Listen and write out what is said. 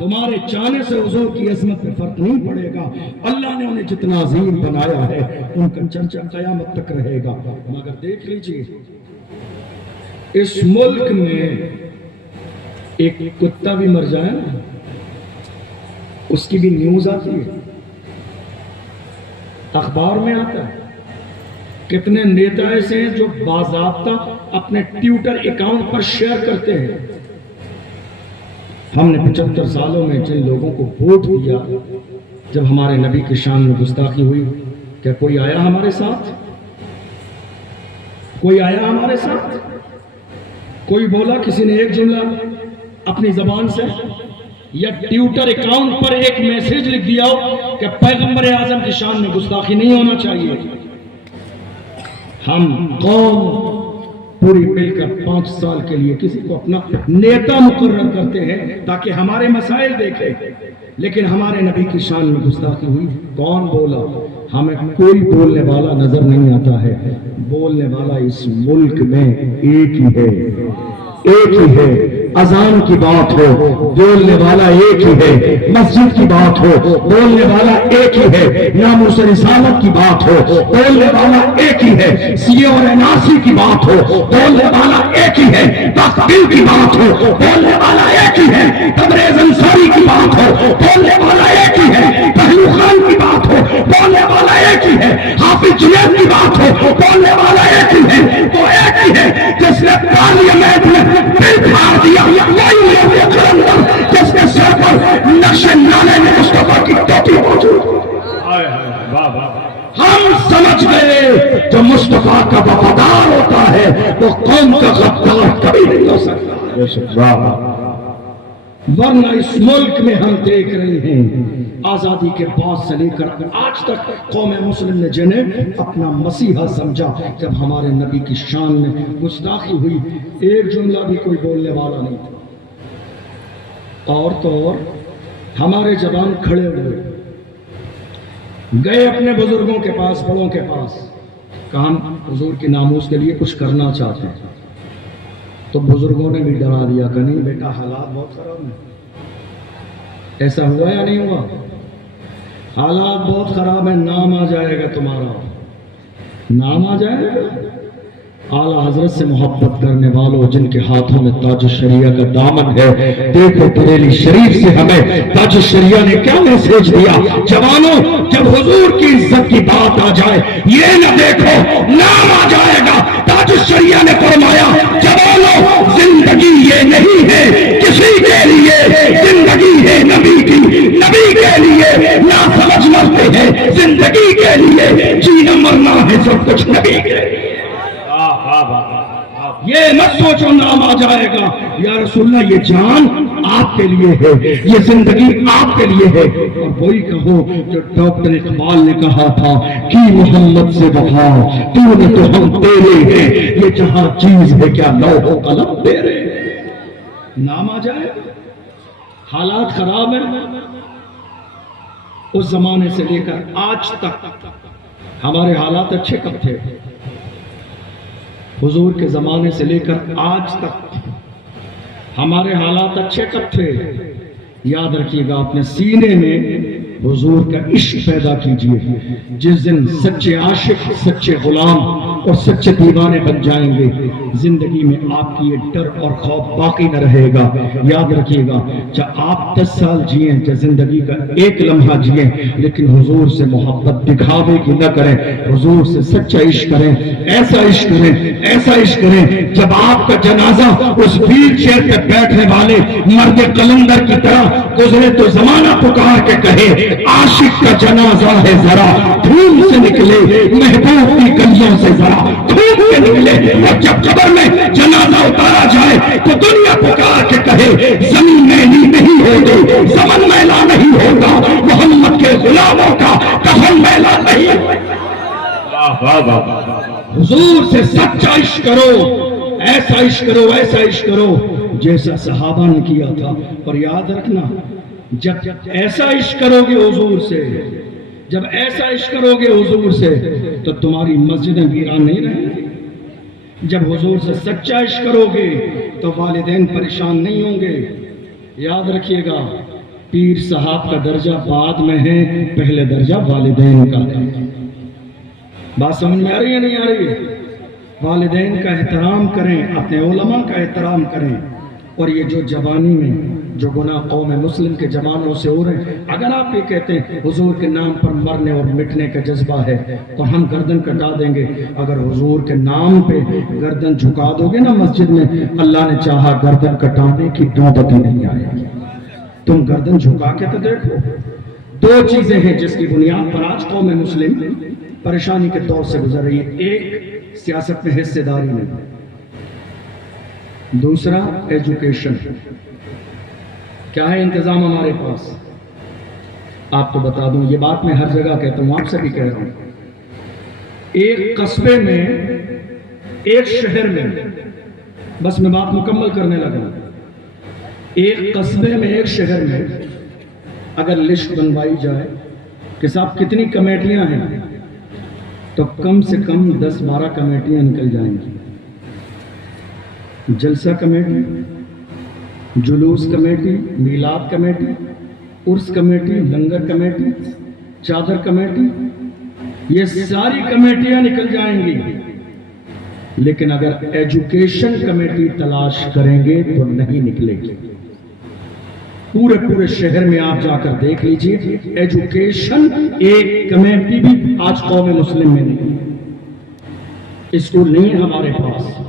تمہارے چاہنے سے حضور کی عظمت میں فرق نہیں پڑے گا. اللہ نے انہیں جتنا عظیم بنایا ہے ان کا چرچا قیامت تک رہے گا. مگر دیکھ لیجئے اس ملک میں ایک کتا بھی مر جائے نا اس کی بھی نیوز آتی ہے, اخبار میں آتا ہے. کتنے نیتا ایسے ہیں جو باضابطہ اپنے ٹویٹر اکاؤنٹ پر شیئر کرتے ہیں. ہم نے 75 سالوں میں جن لوگوں کو ووٹ دیا, جب ہمارے نبی کی شان میں گستاخی ہوئی, کیا کوئی آیا ہمارے ساتھ؟ کوئی آیا ہمارے ساتھ؟ کوئی بولا کسی نے ایک جملہ اپنی زبان سے یا ٹویٹر اکاؤنٹ پر ایک میسج لکھ دیا ہو کہ پیغمبر اعظم کی شان میں گستاخی نہیں ہونا چاہیے؟ ہم قوم پوری مل کر 5 سال کے لیے کسی کو اپنا نیتا مقرر کرتے ہیں تاکہ ہمارے مسائل دیکھے, لیکن ہمارے نبی کی شان میں گستاخی ہوئی. کون بولا؟ ہمیں کوئی بولنے والا نظر نہیں آتا ہے. بولنے والا اس ملک میں ایک ہی ہے, ایک ہی ہے. اذان کی بات ہو بولنے والا ایک ہی ہے, مسجد کی بات ہو بولنے والا ایک ہی ہے, ناموس رسالت کی بات ہو بولنے والا ایک ہی ہے, سی اور ناسی کی بات ہو بولنے والا ایک ہی ہے, تقبیل کی بات ہو بولنے والا ایک ہی ہے, تبریز انصاری کی بات ہو بولنے والا ایک ہی ہے, پہلو خان کی بات ہو بولنے والا ایک ہی ہے, حافظ جنید کی بات ہو بولنے والا ایک ہی ہے. تو ایک ہی ہے جس نے پارلیمنٹ میں بل پھاڑ دیا, جس کے سر پر نقش نامے میں مصطفیٰ کی ٹوپی موجود. ہم سمجھ گئے جو مصطفیٰ کا وفادار ہوتا ہے وہ قوم کا غدار کبھی نہیں ہو سکتا. ورنہ اس ملک میں ہم دیکھ رہے ہیں آزادی کے بعد سے لے کر آج تک قوم مسلم نے جنہیں اپنا مسیحا سمجھا, جب ہمارے نبی کی شان میں گستاخی ہوئی ایک جملہ بھی کوئی بولنے والا نہیں تھا. اور تو اور ہمارے جوان کھڑے ہوئے گئے اپنے بزرگوں کے پاس, بڑوں کے پاس, کہا ہم حضور کے ناموس کے لیے کچھ کرنا چاہتے ہیں. تو بزرگوں نے بھی ڈرا دیا کہ نہیں بیٹا حالات بہت خراب ہیں. ایسا ہوا یا نہیں ہوا؟ حالات بہت خراب ہیں, نام آ جائے گا تمہارا, نام آ جائے گا. اعلیٰ حضرت سے محبت کرنے والوں جن کے ہاتھوں میں تاج شریعہ کا دامن ہے, دیکھو بریلی شریف سے ہمیں تاج شریعہ نے کیا میسج دیا. جوانوں جب حضور کی عزت کی بات آ جائے یہ نہ دیکھو نام آ جائے گا. تاج شریعہ نے فرمایا جوانوں زندگی یہ نہیں ہے کسی کے لیے, زندگی ہے نبی کی, نبی کے لیے. نہ سمجھ مرتے ہیں زندگی کے لیے, جینا مرنا ہے سب کچھ نبی کے لیے. یہ مت سوچو نام آ جائے گا. یا رسول اللہ یہ جان آپ کے لیے ہے, یہ زندگی آپ کے لیے ہے. اور وہی کہو جو ڈاکٹر اقبال نے کہا تھا کہ محمد سے وفا تو نے تو ہم تیرے ہیں, یہ جہاں چیز ہے کیا لوح و قلم تیرے. نام آ جائے. حالات خراب ہیں. اس زمانے سے لے کر آج تک ہمارے حالات اچھے کب تھے؟ حضور کے زمانے سے لے کر آج تک ہمارے حالات اچھے کب تھے؟ یاد رکھیے گا, اپنے سینے میں حضور کا عشق پیدا کیجئے. جس دن سچے عاشق, سچے غلام اور سچے دیوانے بن جائیں گے, زندگی میں آپ کی یہ ڈر اور خوف باقی نہ رہے گا. یاد رکھیے گا چاہے آپ 10 سال جئیں, چاہے زندگی کا ایک لمحہ جئیں, لیکن حضور سے محبت دکھاوے کی نہ کریں. حضور سے سچا عشق کریں, ایسا عشق کریں, ایسا عشق کریں جب آپ کا جنازہ اس ویل چیئر پہ بیٹھنے والے مرد قلندر کی طرح گزرے تو زمانہ پکار کے کہے عاشق کا جنازہ ہے ذرا دھوم سے نکلے, محبوب کی گلیوں سے ذرا دھوم کے نکلے. اور جب قبر میں جنازہ اتارا جائے تو دنیا پکار کے کہے زمین میلی نہیں ہوگی, زمن میلا نہیں ہوگا, محمد کے غلاموں کا کفن میلا نہیں ہوگا. حضور سے سچا عشق کرو, ایسا عشق کرو, ایسا عشق کرو جیسا صحابہ نے کیا تھا. اور یاد رکھنا جب ایسا عشق کرو گے حضور سے, جب ایسا عشق کرو گے حضور سے تو تمہاری مسجدیں ویران نہیں رہیں گی. جب حضور سے سچا عشق کرو گے تو والدین پریشان نہیں ہوں گے. یاد رکھیے گا پیر صاحب کا درجہ بعد میں ہے، پہلے درجہ والدین کا ہے۔ بات سمجھ میں آ رہی ہے نہیں آ رہی ہے؟ والدین کا احترام کریں، اپنے علماء کا احترام کریں۔ اور یہ جو جوانی میں جو گناہ قوم مسلم کے جوانوں سے ہو رہے ہیں، اگر آپ یہ کہتے ہیں حضور کے نام پر مرنے اور مٹنے کا جذبہ ہے تو ہم گردن کٹا دیں گے۔ اگر حضور کے نام پہ گردن جھکا دو گے نا مسجد میں، اللہ نے چاہا گردن کٹانے کی نوبت ہی نہیں آئے گی۔ تم گردن جھکا کے تو دیکھو۔ دو چیزیں ہیں جس کی بنیاد پر آج قوم مسلم پریشانی کے دور سے گزر رہی ہے۔ ایک سیاست میں حصہ داری میں، دوسرا ایجوکیشن۔ کیا ہے انتظام ہمارے پاس؟ آپ کو بتا دوں، یہ بات میں ہر جگہ کہتا ہوں، آپ سے بھی کہہ رہا ہوں۔ ایک قصبے میں، ایک شہر میں، بس میں بات مکمل کرنے لگا، ایک قصبے میں، ایک شہر میں اگر لسٹ بنوائی جائے کہ صاحب کتنی کمیٹیاں ہیں، تو کم سے کم 10-12 کمیٹیاں نکل جائیں گی۔ جلسہ کمیٹی، جلوس کمیٹی، میلاد کمیٹی، عرس کمیٹی، لنگر کمیٹی، چادر کمیٹی، یہ ساری کمیٹیاں نکل جائیں گی۔ لیکن اگر ایجوکیشن کمیٹی تلاش کریں گے تو نہیں نکلے گی۔ پورے شہر میں آپ جا کر دیکھ لیجئے، ایجوکیشن ایک کمیٹی بھی آج قوم مسلم میں نہیں۔ اسکول نہیں ہے ہمارے پاس،